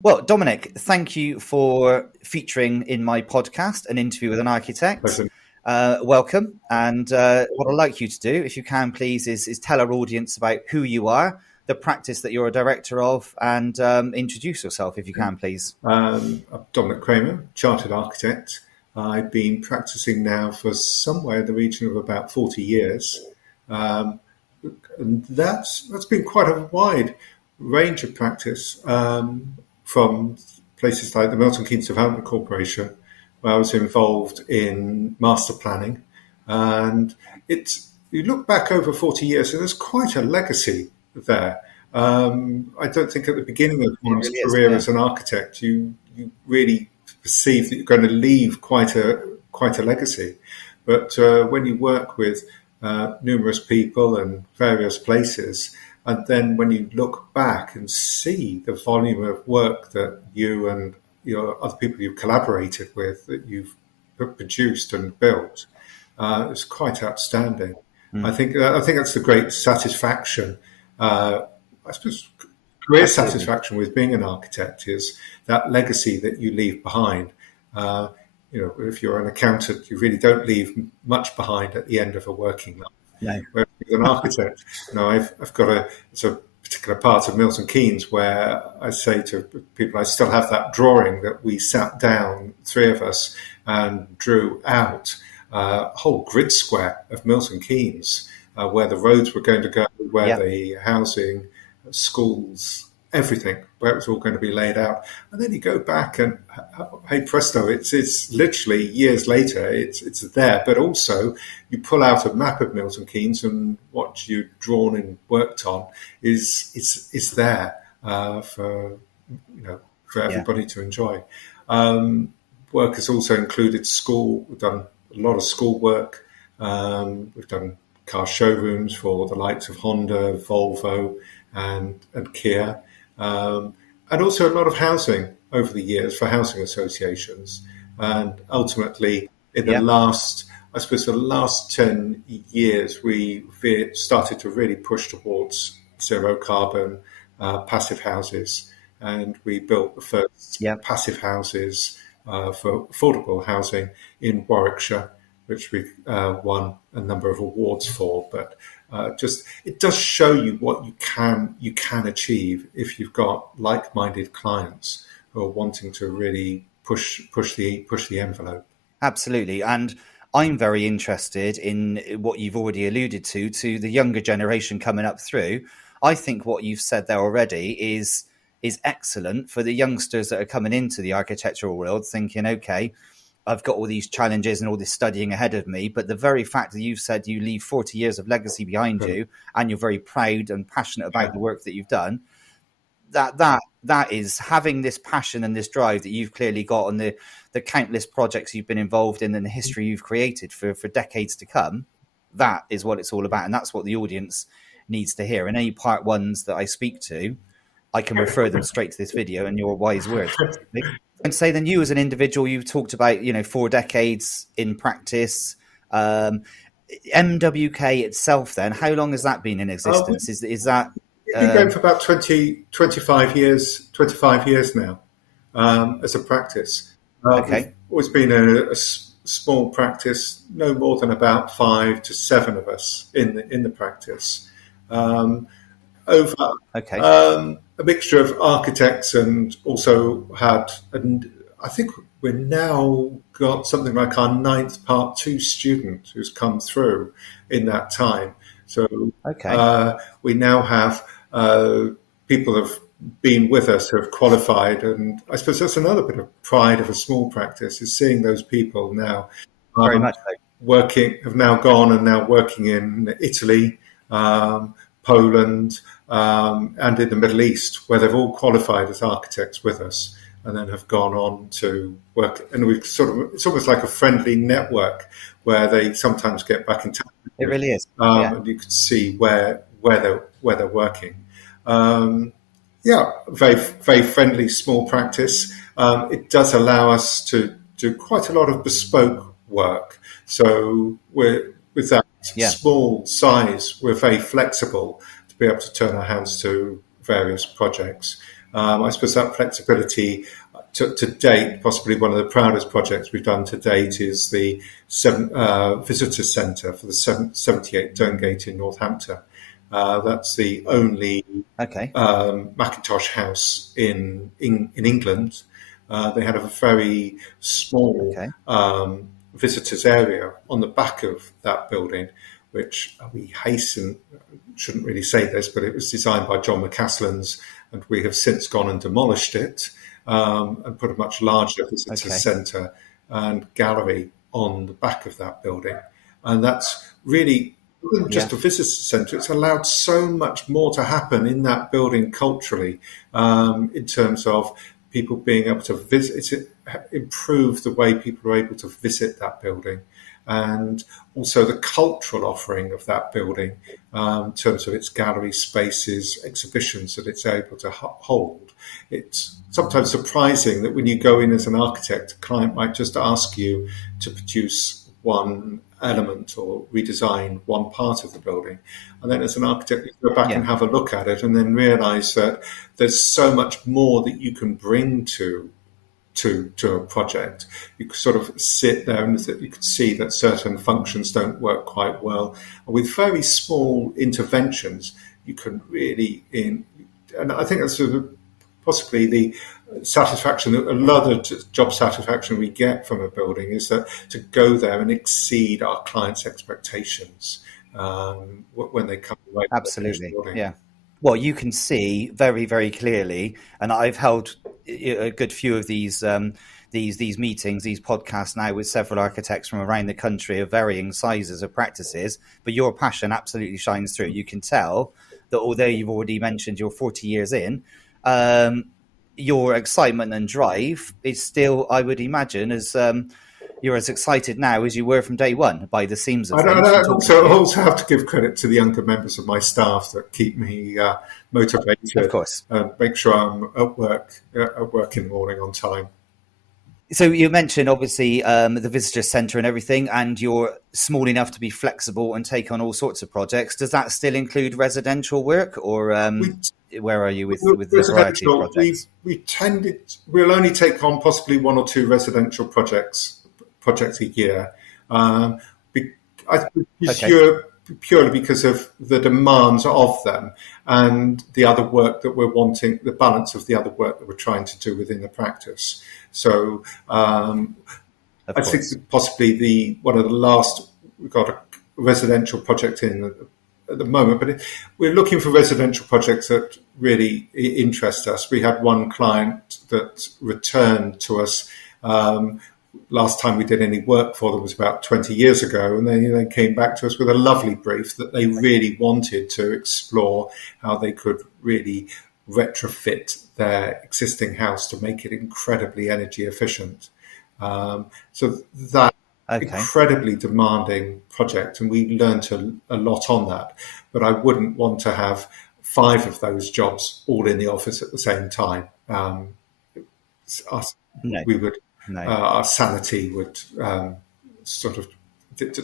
Well, Dominic, thank you for featuring in my podcast, an interview with an architect. Pleasure. Welcome. And what I'd like you to do, if you can, please, is tell our audience about who you are, the practice that you're a director of, and introduce yourself, if you can, please. I'm Dominic Kramer, chartered architect. I've been practicing now for somewhere in the region of about 40 years. And that's been quite a wide range of practice, from places like the Milton Keynes Development Corporation, where I was involved in master planning. And you look back over 40 years, and there's quite a legacy there. I don't think at the beginning of one's career as an architect, you really perceive that you're going to leave quite a legacy. But when you work with numerous people and various places, and then when you look back and see the volume of work that you and other people you've collaborated with, that you've produced and built, it's quite outstanding. I think that's the great satisfaction. I suppose career satisfaction with being an architect is that legacy that you leave behind. If you're an accountant, you really don't leave much behind at the end of a working life. No. Whereas with an architect, I've got it's a particular part of Milton Keynes where I say to people, I still have that drawing that we sat down, three of us, and drew out a whole grid square of Milton Keynes, where the roads were going to go, where the housing, schools, everything, where it was all going to be laid out. And then you go back and, hey presto, it's literally years later, it's there. But also you pull out a map of Milton Keynes, and what you've drawn and worked on is there for everybody to enjoy. Work has also included school. We've done a lot of school work. We've done car showrooms for the likes of Honda, Volvo, and Kia. And also a lot of housing over the years for housing associations. And ultimately, in the last 10 years, we started to really push towards zero carbon, passive houses. And we built the first passive houses for affordable housing in Warwickshire, which we won a number of awards for. But it does show you what you can achieve if you've got like-minded clients who are wanting to really push the envelope. Absolutely, and I'm very interested in what you've already alluded to the younger generation coming up through. I think what you've said there already is excellent for the youngsters that are coming into the architectural world, thinking, okay, I've got all these challenges and all this studying ahead of me, but the very fact that you've said you leave 40 years of legacy behind you, and you're very proud and passionate about the work that you've done, that is having this passion and this drive that you've clearly got on the countless projects you've been involved in and the history you've created for decades to come. That is what it's all about, and that's what the audience needs to hear. And any part ones that I speak to, I can refer them straight to this video and your wise words. And say then, you as an individual, you've talked about 4 decades in practice. MWK itself, then, how long has that been in existence? Is that we've been going for about 25 years now as a practice. We've always been a small practice, no more than about 5 to 7 of us in the practice. Over a mixture of architects, and also I think we've now got something like our 9th Part 2 student who's come through in that time. So we now have people who have been with us who have qualified, and I suppose that's another bit of pride of a small practice, is seeing those people now very much have now gone and now working in Italy, Poland, and in the Middle East, where they've all qualified as architects with us, and then have gone on to work. And it's almost like a friendly network where they sometimes get back in touch. It really is. And you can see where they're working. Very, very friendly small practice. It does allow us to do quite a lot of bespoke work. So with that small size, we're very flexible to be able to turn our hands to various projects. I suppose that flexibility to date, possibly one of the proudest projects we've done to date is the visitor centre for the 78 Durngate in Northampton. That's the only Okay. Macintosh house in England. They had a very small Okay. visitors area on the back of that building, which shouldn't really say this, but it was designed by John McCaslins, and we have since gone and demolished it and put a much larger visitor centre and gallery on the back of that building. And that's really just a visitor centre. It's allowed so much more to happen in that building culturally, in terms of people being able to visit. It's improved the way people are able to visit that building, and also the cultural offering of that building, in terms of its gallery spaces, exhibitions that it's able to hold. It's sometimes surprising that when you go in as an architect, a client might just ask you to produce one element or redesign one part of the building. And then as an architect, you go back and have a look at it and then realise that there's so much more that you can bring to a project. You could sort of sit there and you could see that certain functions don't work quite well. And with very small interventions, you can really, and I think that's sort of possibly the satisfaction, a lot of job satisfaction we get from a building is that to go there and exceed our clients' expectations when they come away. Absolutely, yeah. Well, you can see very, very clearly, and I've held a good few of these meetings, these podcasts now with several architects from around the country of varying sizes of practices, but your passion absolutely shines through. You can tell that although you've already mentioned you're 40 years in, your excitement and drive is still, I would imagine, as you're as excited now as you were from day one by the seams of things. I also have to give credit to the younger members of my staff that keep me motivated. Of course. And make sure I'm at work in the morning on time. So you mentioned obviously the visitor centre and everything, and you're small enough to be flexible and take on all sorts of projects. Does that still include residential work, or where are you with the variety of projects? We'll only take on possibly one or two residential projects a year. Purely because of the demands of them and the other work that we're wanting, the balance of the other work that we're trying to do within the practice. So I think possibly one of the last, we've got a residential project in at the moment, but we're looking for residential projects that really interest us. We had one client that returned to us. Last time we did any work for them was about 20 years ago, and they came back to us with a lovely brief that they really wanted to explore how they could really retrofit their existing house to make it incredibly energy efficient. So that incredibly demanding project, and we learned a lot on that. But I wouldn't want to have 5 of those jobs all in the office at the same time. We would. No. Our sanity would sort of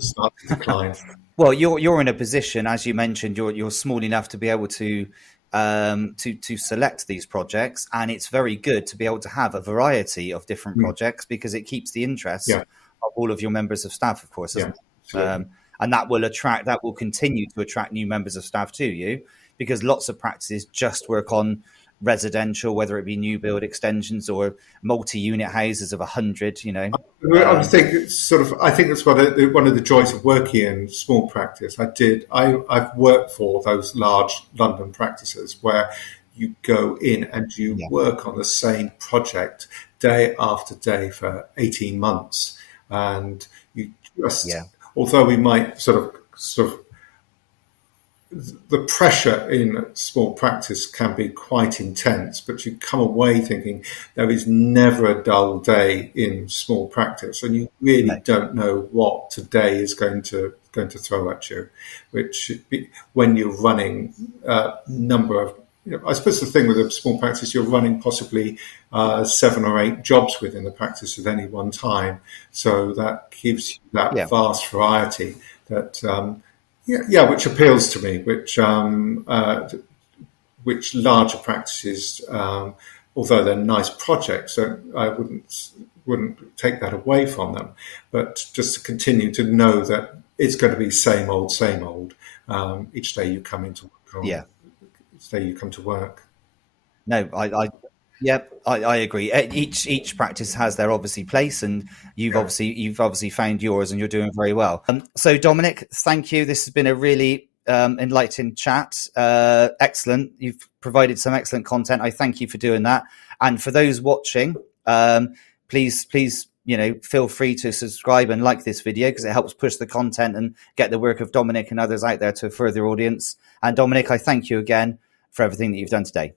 start to decline. Well, you're in a position, as you mentioned, you're small enough to be able to select these projects, and it's very good to be able to have a variety of different projects because it keeps the interest of all of your members of staff, of course, and that will continue to attract new members of staff to you, because lots of practices just work on residential, whether it be new build extensions or multi-unit houses of 100. I think it's one of the joys of working in small practice. I've worked for those large London practices where you go in and you work on the same project day after day for 18 months, and you just although we might sort of the pressure in small practice can be quite intense, but you come away thinking there is never a dull day in small practice, and you really don't know what today is going to throw at you. Which, when you're running a number of, I suppose the thing with a small practice, you're running possibly 7 or 8 jobs within the practice at any one time, so that gives you that vast variety that. Which appeals to me, which which larger practices, although they're nice projects, I wouldn't take that away from them, but just to continue to know that it's going to be same old, each day you come into work. Yeah. Each day you come to work. No, I agree. Each practice has their obviously place, and you've obviously found yours, and you're doing very well. So Dominic, thank you. This has been a really enlightening chat. Excellent. You've provided some excellent content. I thank you for doing that. And for those watching, please, feel free to subscribe and like this video, because it helps push the content and get the work of Dominic and others out there to a further audience. And Dominic, I thank you again for everything that you've done today.